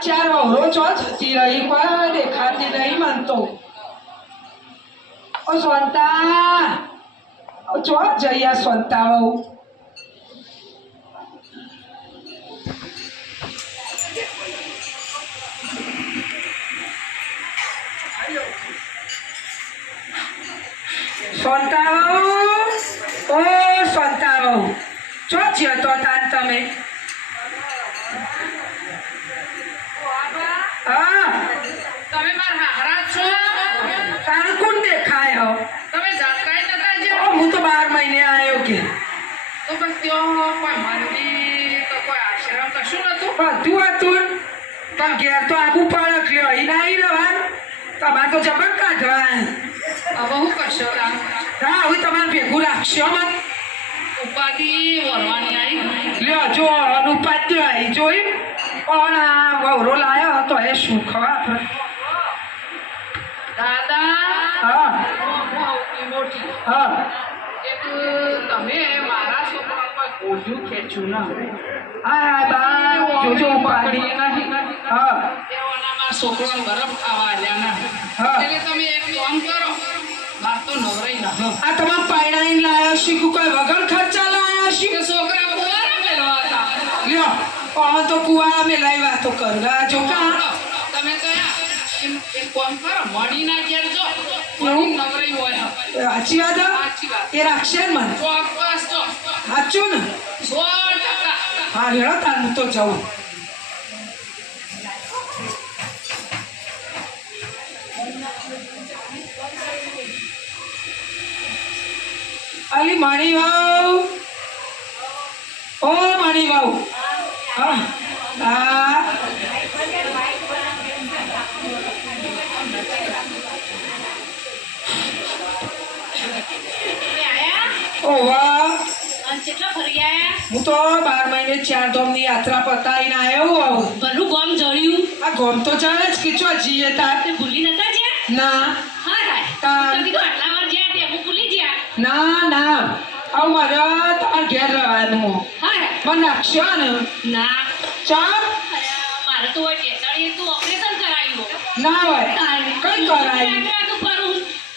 ચાર વહરો ચો જતી રહી કોઈ દેખાતી નહીં માનતો ઓ સ્વંતા ચો જઈયા સ્વંતા વહુ સ્વંતા વહુ ઓ સ્વંતા વહુ ચો જ્યો તો તાન તમે તમે મારા હારા છો તારું કોણ દેખાય હો તમે જાણકારી નતા જે હું તો 12 મહિને આવ્યો કે તો બસ ત્યાં કોઈ મંદિર તો કોઈ આશ્રમ કશું નતું બધું હતું પણ ઘેર તો આખું પાડક લ્યો અહીં નહીં રહેવા તમારે તો જબર કાઢવા હવે હું કશો હા હવે તમારે ભેગું રાખશો મત ઉપાધિ વળવાની આવી લ્યો જો અનુપાત્ય આવી જોઈ પણ આ વહરો લાયો હતો એ શું ખવા દાદા હા મોટી હા એક તમે મારા છોકરા પર ઓઢું ખેંચ્યું ના હા બા જોજો ઉપાડી હા એવાના છોકરાને બરફ ખાવા આલ્યા ના હા. એટલે તમે એક કામ કરો માર તો નવરાઈ ના આ તમારે પાયણાઈને લાયો શીખું કોઈ વગર ખર્ચા લાયા શીખ કે છોકરા બોલા મેળવા હતા લ્યો પણ તો કુવાળા મેલાઈ વાતો કરવા જો કા તમે કયા એક કામ કરો મણી ના ઘેર જો મણી નવરાઈ હોય સાચી વાત હે? સાચી વાત એ રાખશે ને મને ચોક્કસ તો સાચું ને 100% હા રેડો તાર હું તો જાઉં અલી માણી વાવ ઓ માણી વાવ હા હા ઓવા હું તો 12 મહિને 4 ધામની યાત્રા પતાવીને આવ્યો ભલું ગોમ જળ્યું આ ગોમ તો જાણે જ કે ચો જીએ તાર તે ભૂલી નતા જ્યાં ના હા રાય તાર તમે તો આટલા વાર જ્યાં તે હું ભૂલી જ્યાં ના ના આવ મારે તાર ઘેર રહેવાનું હા રાય મને નાખશો ને ના ચા મારે તો હોય ટેચાળી તો ઓપરેશન કરાયું ના હોય કઈ કરાય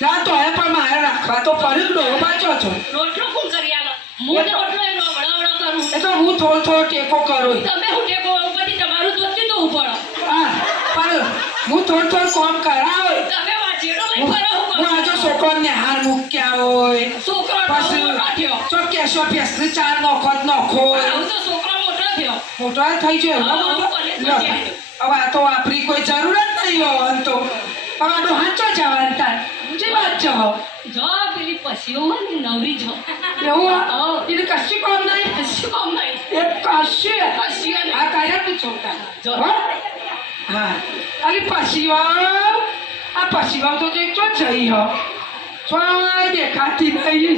ના તો હે પણ મારે રાખવા તો ફરી ડોહો બાચો છો રોટલો કોણ કરી આલો હું તો રોટલો એનો વળવળો કરું એ તો હું થોડો થોડો ટેકો કરું તમે હું ટેકો ઉપરથી તમારું દોસ્તી તો ઉપડો હા પણ હું થોડું થોડું કામ કરાવે તમે વાંચેડો લઈ ફરો હું આજો છોકરાને હાર મૂક્યા હોય છોકરો પછી મોટો થયો ચો કેશો પેસની ચાર નોખો જ નોખો હું તો છોકરો મોટો થયો મોટો થઈ ગયો હા, હવે કોલેજમાં જાય. આ તો આપણી કોઈ જરૂર જ નહીં હોય તો હવે આનો હાચો જવાનું તાર જે વાત છો જો પેલી પસીઓ હોય ને નવરી જો એવું હા. એને કશું કામ નહીં શું કામ નહીં એ કશું કશું નહીં. આ કાયા પૂછોતા જો. હા અલી પસીવાવ આ પસીવાવ તો જે ચો જઈ હો સ્વાય દેખાતી નહીં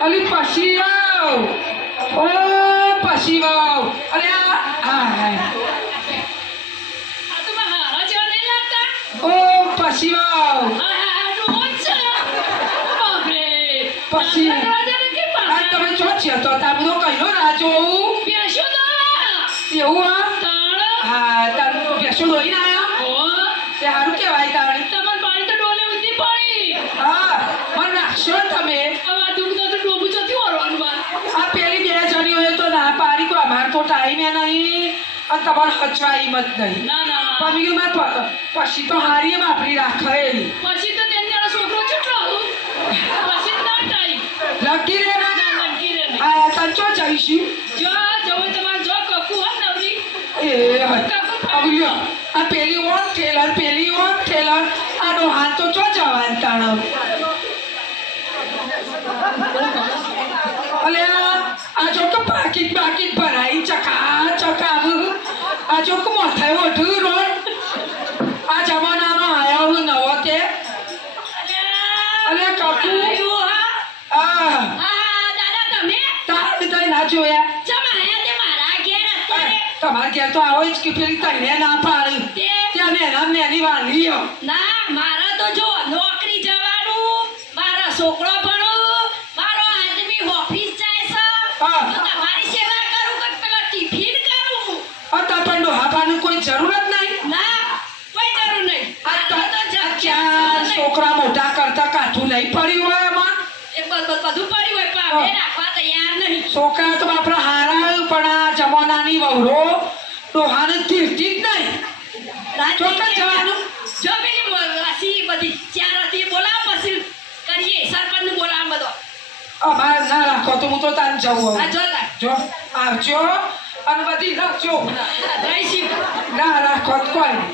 અલી પસીવાવ ઓ પસીવાવ અરે આ હા આ તો મારા જેવા નહીં લાગતા ઓ પસીવાવ પછી આ તમે ચો છો તો તા બધો કહીનો રાજો એવું હા તારું તો બેસો દોઈને આયા તે સારું કહેવાય તારે હા મને રાખશો ને તમે આ પેલી બે જણીઓએ તો ના પાડી કોઈ અમારે તો ટાઈમે નહીં અને તમારે હચવા એમ જ નહીં પણ મેં કીધું મારે પછી તો હારી એમ આપણી રાખેલી લકી રે હા તંચો જઈશું એ આવ્યો આ પેલી ઓન ઠેલર પેલી ઓન ઠેલર આનો હાથ તો ચો જવાન તાણ અલે આ જો કે પાકીટ ભરાઈ ચકા ચકા આ જો કે માથાએ ઓઢું રોડ આ જમાનાનો આયો હું નવો કે અલે કાકુ આ તારા બધા ના જોયા તમારે ઘેર તો આવો જ કે પેલી તને ના પાડી ત્યાં મેની વાલી ના મારા તો જો નોકરી જવાનું મારા છોકરો ભણો મારો આદમી ઓફિસ જાય છે હા. તો તમારી સેવા કરું કે પેલા ટિફિન કરું હતા પણ ડોહાપાની કોઈ જરૂર જ નહીં છોકરા મોટા કરતા કાઠું નહીં પડ્યું હોય એમાં એ બધું પડ્યું હોય પણ અમે રાખવા તૈયાર નહીં. છોકરા તો બાપરા હારા પણ આ જમાનાની વહુરો ડોહાને તીરતી જ નહીં. ચોક્કસ જવાનું. જો પેલી અસી બધી ચાર હતી બોલાવો પછી કરીએ સરપંચ બોલાવો બધો. અમારે ના રાખો તો હું તો તાન જવું આ હવે. જો તાર જો આવજો અને બધી રાખજો. રહીશું. ના રાખો તો કોઈ નહીં.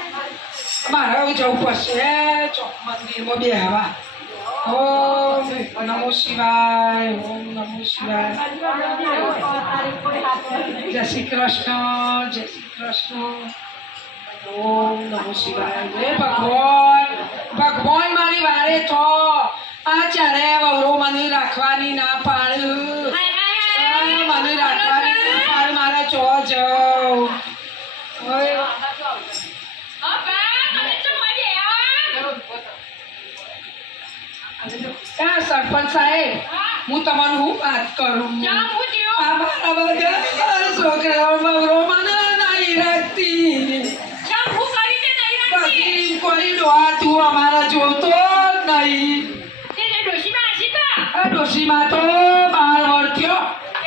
મારે હવે જવું પડશે મંદિરમાં બેહવા. ઓમ નમો શિવાય. ઓમ નમો શિવાય. જય શ્રી કૃષ્ણ. જય શ્રી કૃષ્ણ. ઓમ નમો શિવાય. હે ભગવાન ભગવાન મારી વારે થો. આ ચારે વહુરો મને રાખવાની ના પાડ્યું. મને રાખવાની ના પાડ. મારા ચો જાઉં. ઓય હા બા તમે તો મજે આ સરપંચ સાહેબ હું તમારું હું વાત કરું. જામ હું જીઓ આ મારા બધા છોકરાઓ વહુરો મને નહીં રાખતી. જામ હું કરી તે નહીં રાખતી. બધી કોઈ ડોહા તું અમારા જોતો જ નહીં. તે ડોશીમાં હસી કા આ ડોશીમાં તો 12 વર્ષ થયો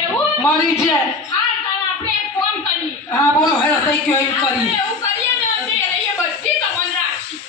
એવું મરી છે. હા તાર આપણે એક કામ કરીએ. હા બોલો હવે કઈ કયો એમ આપણે કરીએ. એવું કરીએ ને અમે એ બધી તમને રાખી.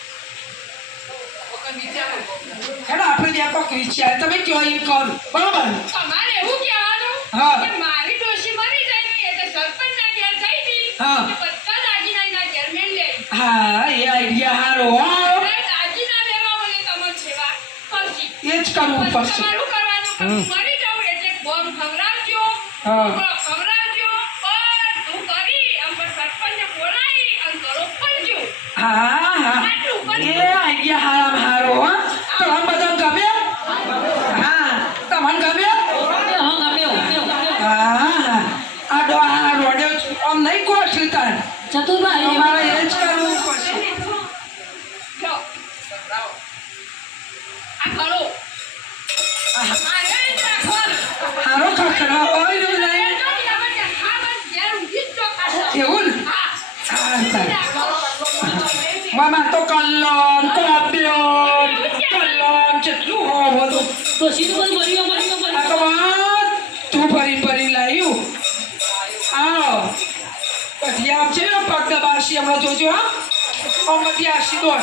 હેડો આપણે ત્યાં કોક વિચાર તમે કયો એમ કરો બરોબર. તમારે એવું કહેવાનું હા. કે મારી ડોશી મરી જાય ને એટલે સરપંચના ઘેર જઈ હતી હા. અને બધા દાગીના ઘેર મેળ લે. હા એ આઈડિયા હારો હો. અને દાગીના લેવા મને તમને સેવા કરશી. એ જ કરવું પછી પડશે. તમારું કરવાનું કે મરી જાઉં એટલે બોમ્બ ખવડાવજો. હા. ખવડાવજો બધું કરી આમ પર સરપંચને બોલાવી અને ઘરો ફરજો. હા હા આટલું કરજો. એ આઈડિયા હારામ હારો હો. તમને બધા ગમે. હા તમને ગમે. હા આ ડોહા રોડે આમ નહીં કોશું તાર. અમારે એ જ કરવું પડશે. લો. આ કરો. આ આ રે રાખવાનું. હારો ખખડા હોય ને નહીં. એવું ને હા તાર. મામા તો કલ્લોન કોપ્યોન કલ્લોન કેટલું હો બધું. આ તો તું ભરી લાવ્યું. આવો પછી આવશે પગ દબાવશે હમણાં જોજો. હા બધી આવશે દોડ.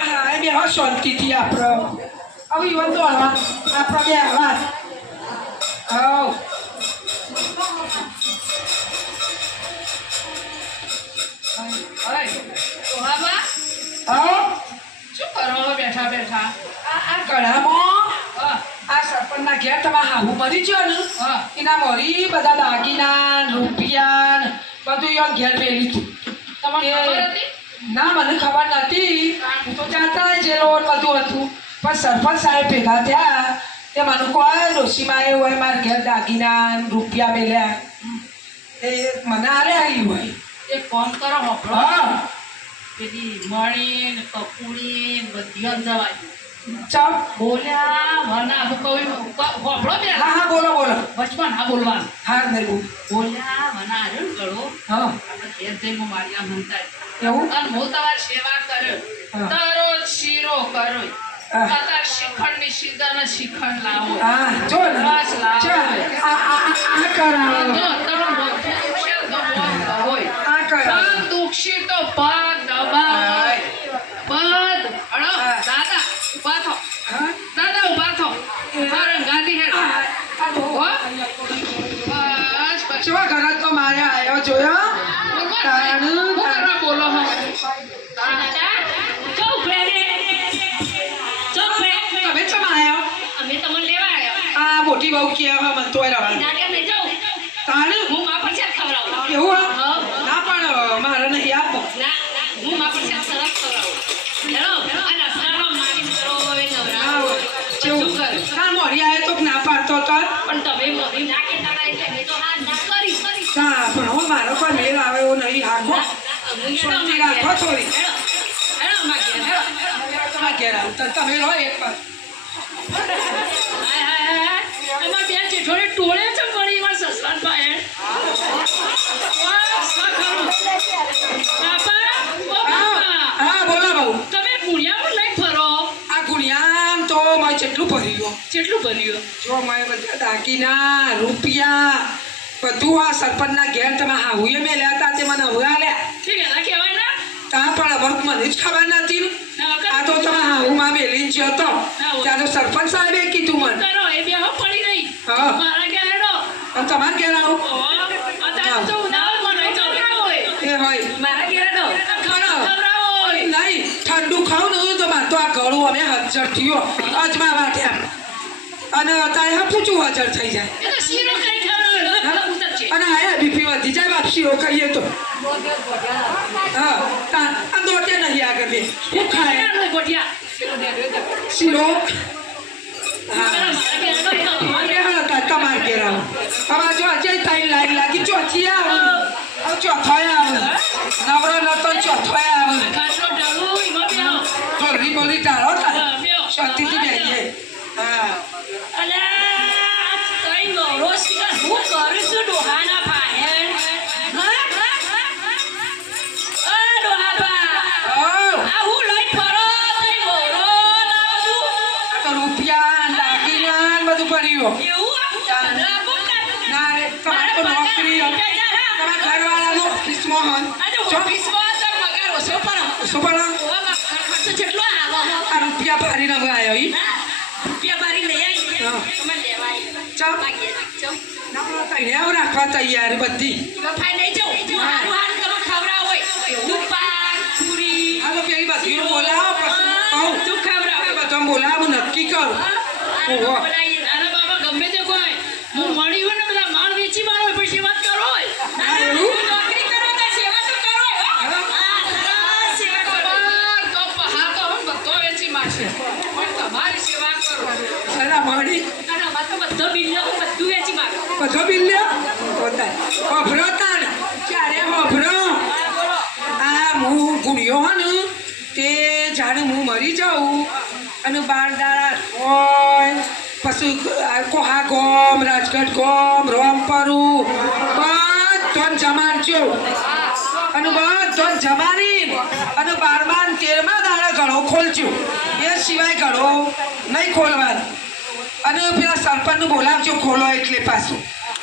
હા એ બે શાંતિથી આપણે હવે ઈવન દોડવા આપણે બે વાત. હા હા શું કરો બેઠા બેઠા? આ ગળામાં હા, આ સરપંચના ઘેર તમારા હાહુ મરી ગયો ને હા. એના મોરી બધા દાગીના રૂપિયા ને બધું યો ઘેર મેલી હતું. તમને ખબર હતી? ના મને ખબર નથી. હું તો જાતા જેલો ને બધું હતું પણ સરપંચ સાહેબ ભેગા થયા તે મને કોઈ ડોશીમાં એ હોય મારા ઘેર દાગીના ને રૂપિયા મેલ્યા એ મને આરે આવી હોય. એક કામ કરો હોપડો. હા પેલી મણી ને કપૂરી ને બધી અંદવાય ચાલ. બોલ્યા વના હું કહું હોપડો બે હા હા બોલો બોલો. બચપન હા બોલવાનું. હા નહીં બોલ. બોલ્યા વના આવ્યો ને ગળો હા આપણે ઘેર જઈને મારી આમ હંતાય એવું. અને હું તમારી સેવા કર્યો હા. દરરોજ શીરો કર્યો હા. અત્યારે શ્રીખંડ ની સીધાને શ્રીખંડ લાવો હા જો ને બસ લાવો. ચાલ આ કરાવો. જો તમે મોઢું દુખશે તો મોઢ દબાય. આ કરાવો. પગ દુખશે તો પગ દબાય. પગ હળો હા. દાદા ઉભા થો. હા દાદા ઉભા થો. મારે ગાદી હેડ. આ જો. હો? બસ પછી કેવા ઘરાત તો મારે આવ્યો જોયો. તાણું હું કરવા બોલો હો? દાદા ચૌક રે ચૌક રે તમે ચમ આવ્યો. અમે તમને લેવા આવ્યા. આ મોટી બહુ કે હવે મને તોય રવા. ના કે અમે જાઉં તાણું હું માં પર ખવડાવું. એવું હા? હા. ના પણ મારે નહીં આપો. ના હું માં પર સરસ ખવડાવું. હેલો આ દસરાનો મારી કરો એ નવરા હા જેવું તાર મોરી આવે તો ના પાડતો તો પણ તમે મોરી ના કે તારા એટલે મેં તો હા ના કરી હા પણ હવે મારો કોઈ મેળ આવે એવો નહીં. હાકો શાંતિ રાખો થોડી. હેલો માં કે હેલો તમારા ઘેર આવતા તમે રહો એક વાર. હાય હાય હાય એમાં બે જેઠોડી ટોળે છે પડી એમાં સસલાન પાસે વાહ સખરું દાગીના રૂપિયા બધું આ સરપંચના ઘેર તમે હાહુએ મેલ્યા હતા તે મને હવે આલ્યા ઠીક હે કહેવાય ના તા પણ હવે મને જ ખબર નથી ને. આ તો તમે હાહુમાં મેલી જ હતો ત્યાં તો સરપંચ સાહેબે કીધું મને. કરો એ બે હો પડી રહી હા મારા ઘેર હેડો અને તમારે ઘેર આવું અત્યારે તો ઉનાળો મને તો હોય એ હોય મારા ઘેર હેડો ખરો. ખવડાવો હોય નહીં ઠંડુ ખાવ ને તો મારે તો આ ગળું અમે હજર થયો અજમા વાટ્યા અને અત્યારે પૂછું હજર થઈ જાય એ તો શીરો કરી ખવડાવો ઉતરશે અને આયા બીપી વધી જાય વાપસીઓ ખાઈએ તો હા આ દોટે નહીં આગળ બે શું ખાય ગોઠિયા શીરો હા તમારે ઘેર આવો હવે જો અજય તાઈ લાઈ લાગી ચોથી આવે હવે ચોથો આવે નવરો નતો ચોથો આવે ખાટલો ઢાળું એમાં બેહો ચોરી બોલી ટાળો થાય બેહો શાંતિથી બેહીએ હા અલ્યા કઈ ગૌરો શીખર હું કરું છું ડોહાના પાહેણ હા ડોહાબા આ હું લઈ ફરો કઈ ગૌરો લાવું તો રૂપિયા દાગીના ને બધું પડ્યું એવું ના રે તમારે તો નોકરી તમારા ઘરવાળાનો ઓફિસમાં હોય શું પણ જેટલો આવો આ રૂપિયા ફાડીને હવે આવ્યો ઈ રૂપિયા બારી લઈ આવી હા. મને લેવાય ચાલ તઈને આવ રાખવા તૈયાર બધી બફાઈ નહીં જાઉં હારું હારું તમે ખવડાવો હોય દૂધ પાક પૂરી હાલો પેલી બધી બોલાવો પછી કહું તું ખવડાવો બધા બોલાવો નક્કી કરું ઓહો અરે બાબા ગમે તે કોઈ હું મળી હોય ને બધા માળ વેચી મારો પછી વાત કરો હા, એવું? નોકરી કરો તો સેવા તો કરો હા. સેવા કરો તમારી સેવા કરો અલા મળી અને અમાર તો બધો બિલ્લો બધું વેચી મારો બધો બિલ લ્યો પોતાય હોભરો તાણ ક્યારે હોભરો આ હું ગુણ્યો હો ને તે જાણે હું મરી જાઉં અને બાર દાડા હોય પછી કોહા ગોમ રાજગઢ ગોમ રોમપરું બધો જમાડજો અને બધો જમાડી અને 12મા અને 13મા દાડા ગળો ખોલજો એ સિવાય ગળો નહીં ખોલવાનો અને પેલા સરપંચનું બોલાવજો ખોલો એટલે પાછું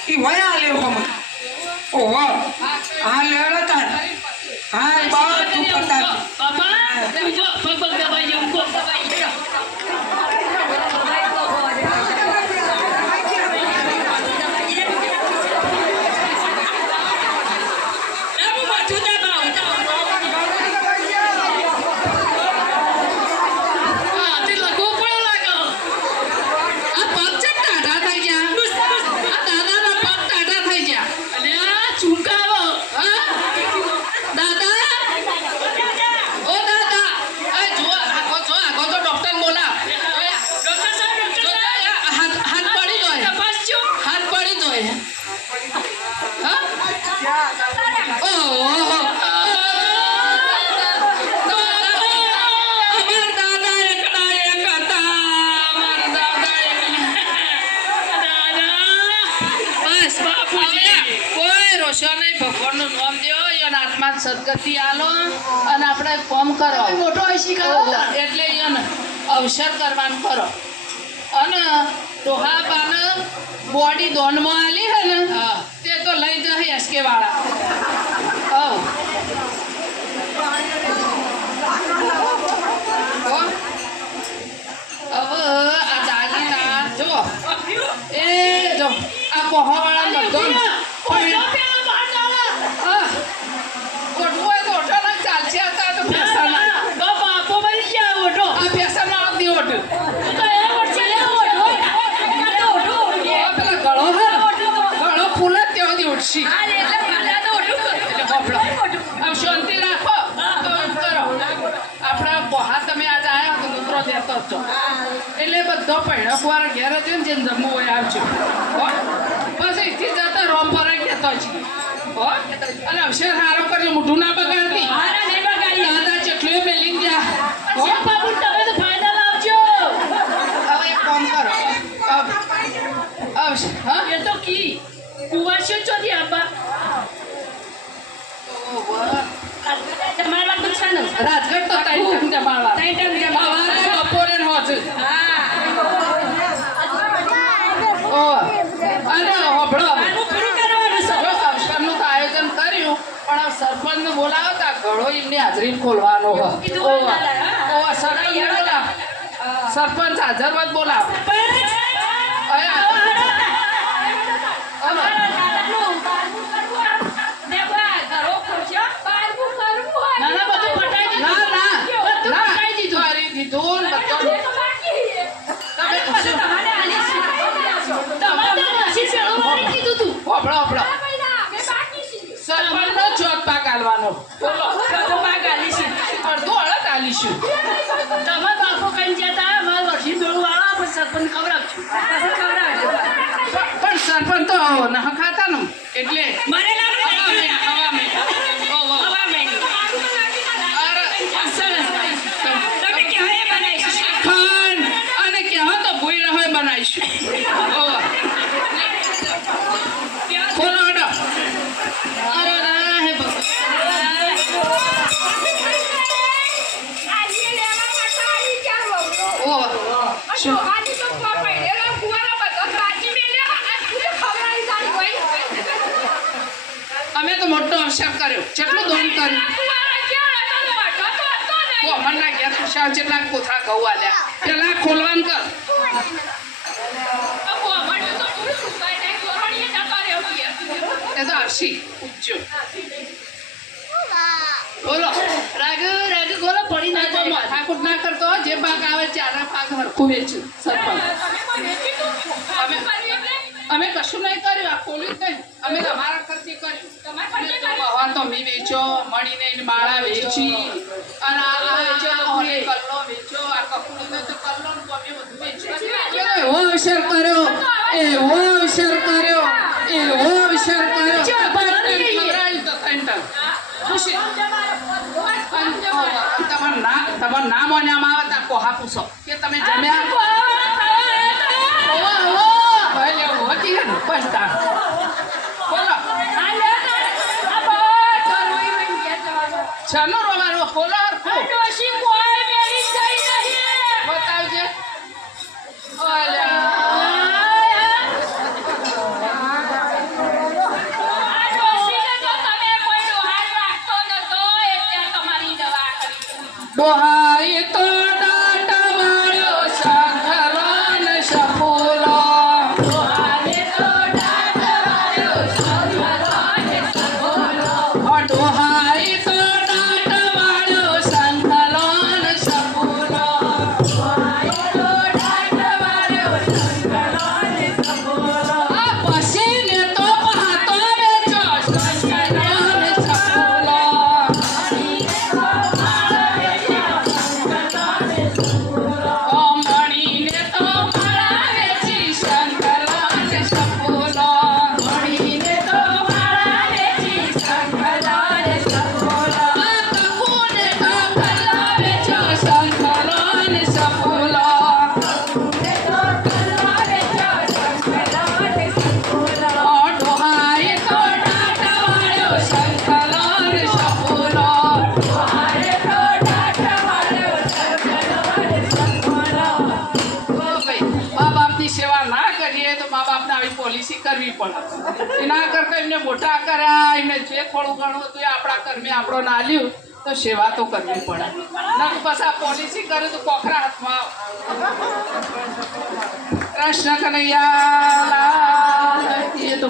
એ હોય આ લેવો હમ ઓહો હા લેવડો તાર હા એ બધું પતાવ બાબા બીજો પગ પગ દબાઈ જેવું કોક દબાઈ ગયો ભગવાનનું નામ દ્યો એને આત્મા સદગતિ આલો અને આપણે કોમ કરો મોટો હશી કરો એટલે એને અવસર કરવાનું કરો અને ડોહાબાને બોડી દોનમાં આલી હે ને તે તો લઈ જશે એસકે વાળા હવે આ દાગીના જો એ જો આ કોહાવાળા બધો શાંતિ રાખો કરો આપણા બહા તમે આજે આવ્યા તો મિત્રો દેતો છો એટલે બધો પહેલો કુવાર ઘેર હતો ને જેને જમવું હોય આવજો બસ અહીંથી જતા રોમ પર કહેતો છીએ અને અવસર સારો કરજો મોઢું ના બગાડતી દાદા ચટલીઓ મેલી ગયા તમે તો ફાયદા લાવજો હવે એક કામ કરો અવસર હા એ તો કી કુવાશો ચોથી આબા તમારા વાત છે ને રાજગઢ તો ટાઈમ જમાડવા ટાઈમ જમાડવા બપોરે હોજ હા ઓ સરપંચ બોલાવો તા ઘડો એમની હાજરી ખોલવાનો હોય. કીધું ઓવા. દાદા. ઓવા, સરપંચ બોલાવો. સરપંચ હાજર હોય તો બોલાવો. અહીંયા અમારા દાદાનું બારમું કરવું આ. ને બા, ઘરો ખોલશો? બારમું કરવું હોય. ના, ના, બધું પટાઈ દીધું. બધું ના, પટાઈ દીધું. કરી દીધું ને બધું. એ તો બાકી છે. તમે અને પછી તમારે આલીશું. તમારે તો નસી ચડવાનું કીધું તું. હોભળો, હોભળો. આ મહિના અમે બાકી છીએ. સરપંચનો ચોક પાક આલવાનો. બોલો. તો બાગ આલીશું. અડધું અડધ આલીશું. તમે બાપો કઈ જતા મારે વધી દોડું વાળા પછી સરપંચ ખવડાવજો. પછી ખવડાવજો. પણ સરપંચ તો ન ખાતા ને એટલે મને ના હવા મેં. ઓહો. હવા મેની. અરે, સરસ. તમે ક્યારે બનાવીશું? ખાંડ અને કહેવા તો ભૂઈ રહે બનાવીશું. ઓહો. ખોલો હડો. અરે હે ભગવાન. ઓહો. શું? અમે તો મોટો અવસર કર્યો. કેટલું દોન કર્યું. મનના ઘેર ખુશાલ જેટલા કોથળા ઘઉં આલ્યા. પેલા ખોલવાનું કર. એ તો હસી ઉપજો. બોલો. રાગુ ગોળો પડી ના જાય. માથાકૂટ ના કરતો હો. જે પાક આવે ચારા પાક હરખું વેચ્યું સરપંચ. અમે કશું નહીં કર્યું. આ ખોલ્યું જ નહીં. અમે તમારા ખર્ચે કર્યું. હવા તો મી વેચો, મણીને એની માળા વેચી અને આ ઓને કલ્લો વેચો, આ કપૂરને તો કલ્લો ને ગમે બધું વેચ્યું. એવો અવસર કર્યો, એવો અવસર કર્યો, એવો અવસર કર્યો. ખવડાવ્યું તો ત્રણ ખુશી. તમારું નામ માન્યામાં આવે ત્યાં કોહા પૂછો કે તમે જમ્યા. ભલે હોતી હે ને બસ તાર. બોલો. ચાલો રોવાનો ખોલો હરખું. બતાવજે. ડોહાઈ તો દાટ વાળો શંખલો ને સફૂલો. ડોહાઈ તો દાટ વાળો શંખલો ને સફૂલો. આ પસીને તો પહાતો વેચો શંખલો ને સફૂલો. મણીને તો માળા વેચી શંખલો ને સફૂલો. મણીને તો માળા વેચી શંખલો ને સફૂલો. આ કપૂને તો કલ્લો વેચો શંખલો ને સફૂલો. ડોહાએ તો દાટ વાળો શંખલો ને સફૂલો. મા બાપની સેવા ના કરીએ તો મા બાપને આવી પોલિસી કરવી પડે. એના કરતા એમને મોટા કર્યા, એમને જે થોડું ઘણું હતું એ આપણા કર્મે આપણો ના લ્યું તો સેવા તો કરવી પડે. ના બસ આ પોલિસી કરે તો કોખરા હાથમાં કૃષ્ણ કનૈયા લાલ. એ તો